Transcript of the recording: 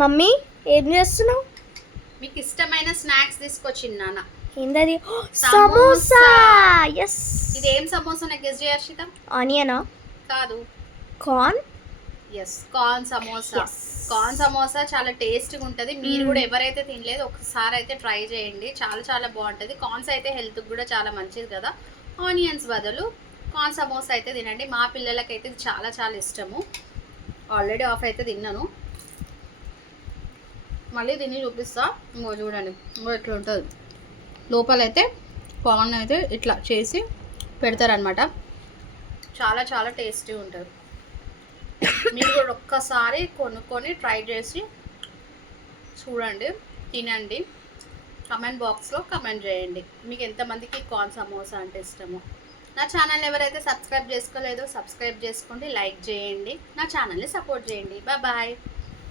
Mummy ఏం చేస్తున్నావు? మీకు ఇష్టమైన స్నాక్స్ తీసుకొచ్చింది నాన్న. ఏందది? సమోసా. ఎస్. ఇది ఏం సమోసా నాకు గెస్ చేయర్షిత? ఆనియనా? కాదు. Corn. Yes, corn samosa. Corn samosa చాలా టేస్ట్గా ఉంటుంది. మీరు కూడా ఎవరైతే తినలేదు ఒకసారి అయితే ట్రై చేయండి, చాలా చాలా బాగుంటుంది. కార్న్స్ అయితే హెల్త్కి కూడా చాలా మంచిది కదా. ఆనియన్స్ బదులు కార్న్ సమోసా అయితే తినండి. మా పిల్లలకైతే ఇది చాలా చాలా ఇష్టము. ఆల్రెడీ ఆఫ్ అయితే తిన్నాను, మళ్ళీ తిని చూపిస్తా. ఇంకో చూడండి, ఇంకో ఇట్లా ఉంటుంది. లోపలైతే కార్న్ అయితే ఇట్లా చేసి పెడతారనమాట. చాలా చాలా టేస్టీ ఉంటుంది. మీరు కూడా ఒక్కసారి కొనుక్కొని ట్రై చేసి చూడండి, తినండి. కమెంట్ బాక్స్లో కమెంట్ చేయండి మీకు ఎంతమందికి కార్న్ సమోసా అంటే ఇష్టమో. నా ఛానల్ ఎవరైతే సబ్స్క్రైబ్ చేసుకోలేదో సబ్స్క్రైబ్ చేసుకోండి, లైక్ చేయండి, నా ఛానల్ని సపోర్ట్ చేయండి. బాయ్.